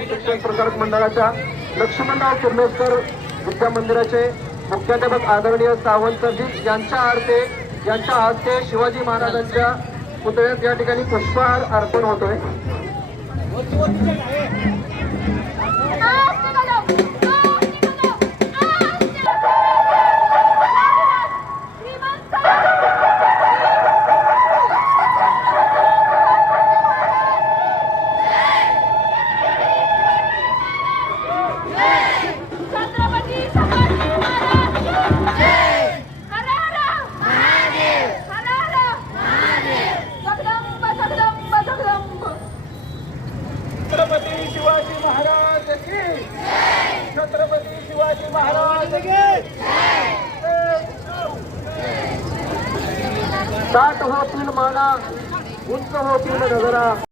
शिक्षण प्रसारक मंडळाच्या लक्ष्मणराव किर्लोस्कर विद्या मंदिराचे मुख्याध्यापक आदरणीय सावंतजी यांच्या अर्थे यांच्या हस्ते शिवाजी महाराजांच्या पुतळ्यात या ठिकाणी पुष्पहार अर्पण होतोय. शिवाजी महाराज की छत्रपती शिवाजी महाराज की साठ होतील माना उंच होतील नगरा।